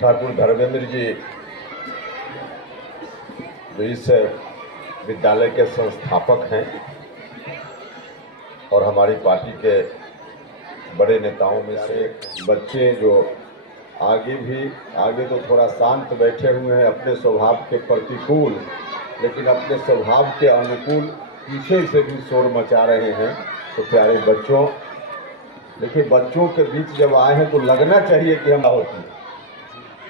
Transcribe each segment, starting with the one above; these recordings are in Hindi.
ठाकुर धर्मेंद्र जी जो इस विद्यालय के संस्थापक हैं और हमारी पार्टी के बड़े नेताओं में से बच्चे जो आगे तो थोड़ा शांत बैठे हुए हैं अपने स्वभाव के प्रतिकूल, लेकिन अपने स्वभाव के अनुकूल पीछे से भी शोर मचा रहे हैं। तो प्यारे बच्चों, देखिए बच्चों के बीच जब आए हैं तो लगना चाहिए कि हम होती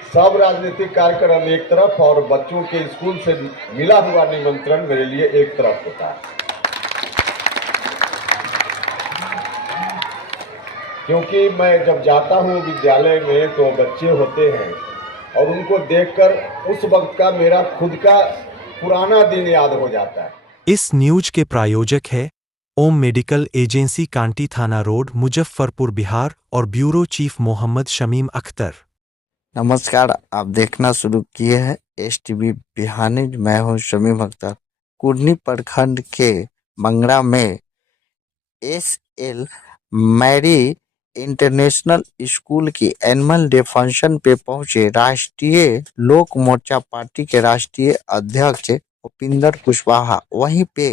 सब राजनीतिक कार्यक्रम एक तरफ और बच्चों के स्कूल से मिला हुआ निमंत्रण मेरे लिए एक तरफ होता है, क्योंकि मैं जब जाता हूं विद्यालय में तो बच्चे होते हैं और उनको देखकर उस वक्त का मेरा खुद का पुराना दिन याद हो जाता है। इस न्यूज के प्रायोजक है ओम मेडिकल एजेंसी, कांटी थाना रोड, मुजफ्फरपुर, बिहार और ब्यूरो चीफ मोहम्मद शमीम अख्तर। नमस्कार, आप देखना शुरू किए हैं STV बिहार न्यूज। मैं हूं शमीम अख्तर। कुर्नी प्रखंड के मंगरा में SL मैरी इंटरनेशनल स्कूल की एनुअल डे फंक्शन पे पहुंचे राष्ट्रीय लोक मोर्चा पार्टी के राष्ट्रीय अध्यक्ष उपिंदर कुशवाहा। वहीं पे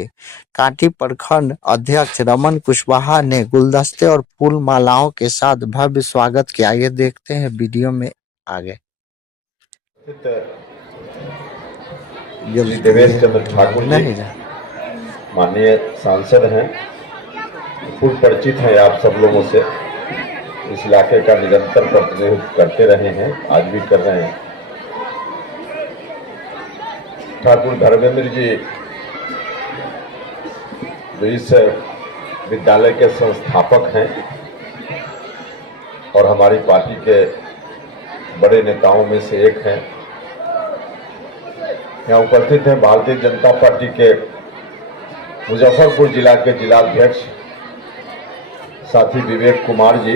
कांटी प्रखंड अध्यक्ष रमन कुशवाहा ने गुलदस्ते और फूल मालाओं के साथ भव्य स्वागत किया। ये देखते हैं वीडियो में आगे। श्री देवेश चंद्र ठाकुर जी माननीय सांसद हैं, खूब परिचित हैं आप सब लोगों से, इस इलाके का निरंतर प्रतिनिधित्व करते रहे हैं, आज भी कर रहे हैं। ठाकुर धर्मेंद्र जी जो इस विद्यालय के संस्थापक हैं और हमारी पार्टी के बड़े नेताओं में से एक हैं। यहाँ उपस्थित हैं भारतीय जनता पार्टी के मुजफ्फरपुर जिला के जिलाध्यक्ष साथी विवेक कुमार जी,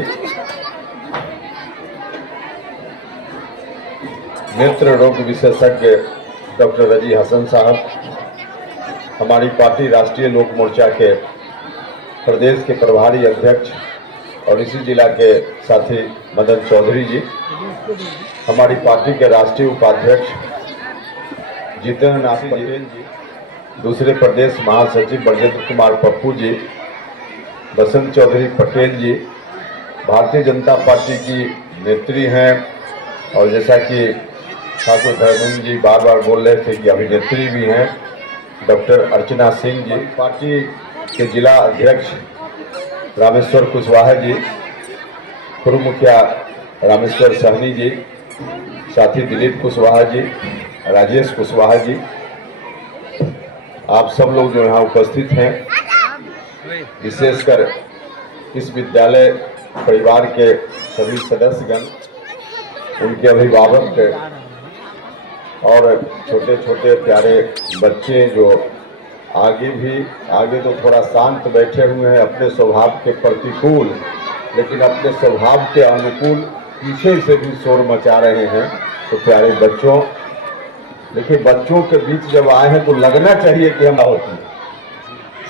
नेत्र रोग विशेषज्ञ डॉक्टर रजी हसन साहब, हमारी पार्टी राष्ट्रीय लोक मोर्चा के प्रदेश के प्रभारी अध्यक्ष और इसी जिला के साथी मदन चौधरी जी, हमारी पार्टी के राष्ट्रीय उपाध्यक्ष जितेंद्र नाथ पटेल जी, दूसरे प्रदेश महासचिव ब्रजेंद्र कुमार पप्पू जी, बसंत चौधरी पटेल जी, भारतीय जनता पार्टी की नेत्री हैं और जैसा कि ठाकुर धर्मेंद्र जी बार बार बोल रहे थे कि अभिनेत्री भी हैं, डॉक्टर अर्चना सिंह जी, पार्टी के जिला अध्यक्ष रामेश्वर कुशवाहा जी, पूर्व मुखिया रामेश्वर सहनी जी, साथी दिलीप कुशवाहा जी, राजेश कुशवाहा जी, आप सब लोग जो यहाँ उपस्थित हैं, विशेषकर इस विद्यालय परिवार के सभी सदस्यगण, उनके अभिभावक और छोटे छोटे प्यारे बच्चे जो आगे तो थोड़ा शांत बैठे हुए हैं अपने स्वभाव के प्रतिकूल, लेकिन अपने स्वभाव के अनुकूल पीछे से भी शोर मचा रहे हैं। तो प्यारे बच्चों, देखिए बच्चों के बीच जब आए हैं तो लगना चाहिए कि हम होती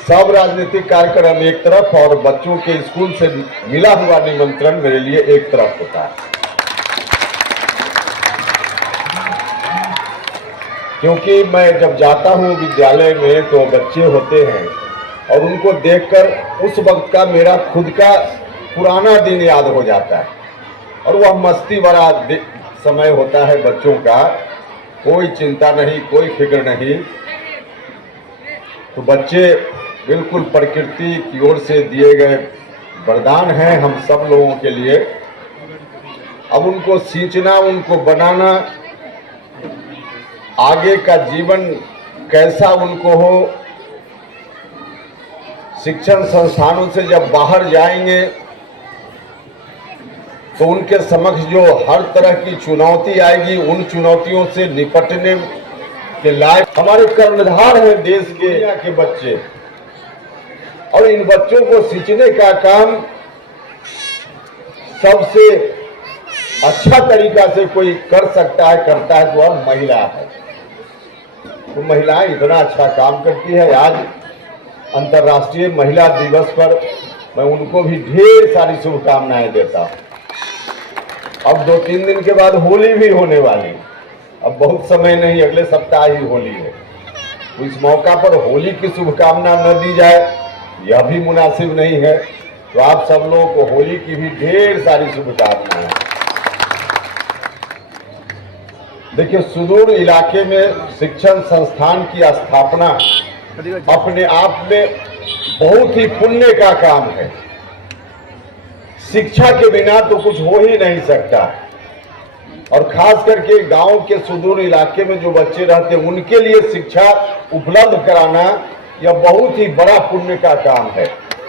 सब राजनीतिक कार्यक्रम एक तरफ और बच्चों के स्कूल से मिला हुआ निमंत्रण मेरे लिए एक तरफ होता है, क्योंकि मैं जब जाता हूं विद्यालय में तो बच्चे होते हैं और उनको देखकर उस वक्त का मेरा खुद का पुराना दिन याद हो जाता है और वह मस्ती भरा समय होता है बच्चों का, कोई चिंता नहीं, कोई फिक्र नहीं। तो बच्चे बिल्कुल प्रकृति की ओर से दिए गए वरदान हैं हम सब लोगों के लिए। अब उनको सींचना, उनको बनाना, आगे का जीवन कैसा उनको हो, शिक्षण संस्थानों से जब बाहर जाएंगे तो उनके समक्ष जो हर तरह की चुनौती आएगी, उन चुनौतियों से निपटने के लायक हमारे कर्णधार हैं देश के बच्चे, और इन बच्चों को सींचने का काम सबसे अच्छा तरीका से कोई कर सकता है, करता है तो वह महिला है। तो महिलाएं इतना अच्छा काम करती है। आज अंतर्राष्ट्रीय महिला दिवस पर मैं उनको भी ढेर सारी शुभकामनाएं देता हूं। अब 2-3 दिन के बाद होली भी होने वाली, अब बहुत समय नहीं, अगले सप्ताह ही होली है। तो इस मौका पर होली की शुभकामना न दी जाए यह भी मुनासिब नहीं है। तो आप सब लोगों को होली की भी ढेर सारी शुभकामनाएं। देखिए, सुदूर इलाके में शिक्षण संस्थान की स्थापना अपने आप में बहुत ही पुण्य का काम है। शिक्षा के बिना तो कुछ हो ही नहीं सकता, और खास करके गांव के सुदूर इलाके में जो बच्चे रहते हैं उनके लिए शिक्षा उपलब्ध कराना यह बहुत ही बड़ा पुण्य का काम है।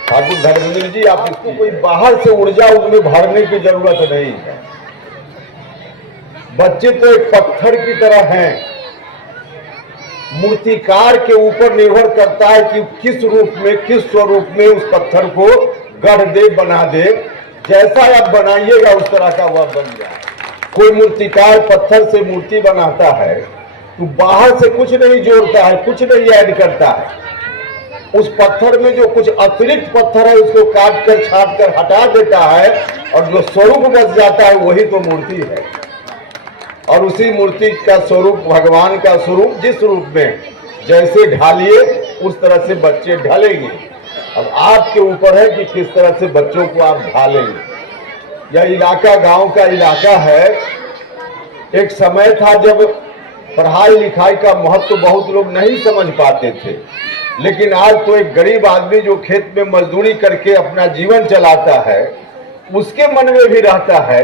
ठाकुर धर्मेंद्र जी, आप इसको कोई बाहर से ऊर्जा उसमें भरने की जरूरत नहीं है। बच्चे तो एक पत्थर की तरह हैं, मूर्तिकार के ऊपर निर्भर करता है कि किस रूप में, किस स्वरूप में उस पत्थर को गढ़ दे, बना दे। जैसा आप बनाइएगा उस तरह का वह बन जाए। कोई मूर्तिकार पत्थर से मूर्ति बनाता है तो बाहर से कुछ नहीं जोड़ता है, कुछ नहीं ऐड करता है। उस पत्थर में जो कुछ अतिरिक्त पत्थर है उसको काट कर, छाट कर हटा देता है, और जो स्वरूप बच जाता है वही तो मूर्ति है। और उसी मूर्ति का स्वरूप, भगवान का स्वरूप, जिस रूप में जैसे ढालिए उस तरह से बच्चे ढलेंगे। अब आपके ऊपर है कि किस तरह से बच्चों को आप ढालेंगे। यह इलाका गांव का इलाका है। एक समय था जब पढ़ाई लिखाई का महत्व बहुत लोग नहीं समझ पाते थे, लेकिन आज तो एक गरीब आदमी जो खेत में मजदूरी करके अपना जीवन चलाता है, उसके मन में भी रहता है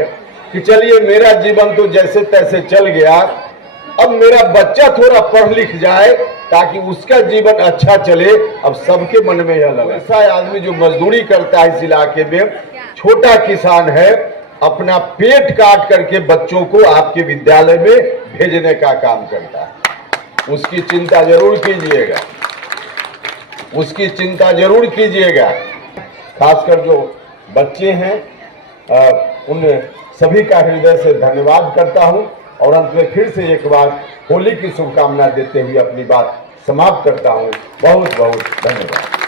कि चलिए मेरा जीवन तो जैसे तैसे चल गया, अब मेरा बच्चा थोड़ा पढ़ लिख जाए ताकि उसका जीवन अच्छा चले। अब सबके मन में यह लगा। ऐसा आदमी जो मजदूरी करता है इस इलाके में, छोटा किसान है, अपना पेट काट करके बच्चों को आपके विद्यालय में भेजने का काम करता है। उसकी चिंता जरूर कीजिएगा, उसकी चिंता जरूर कीजिएगा। खासकर जो बच्चे हैं उन सभी का हृदय से धन्यवाद करता हूं, और अंत में फिर से एक बार होली की शुभकामना देते हुए अपनी बात समाप्त करता हूं। बहुत बहुत धन्यवाद।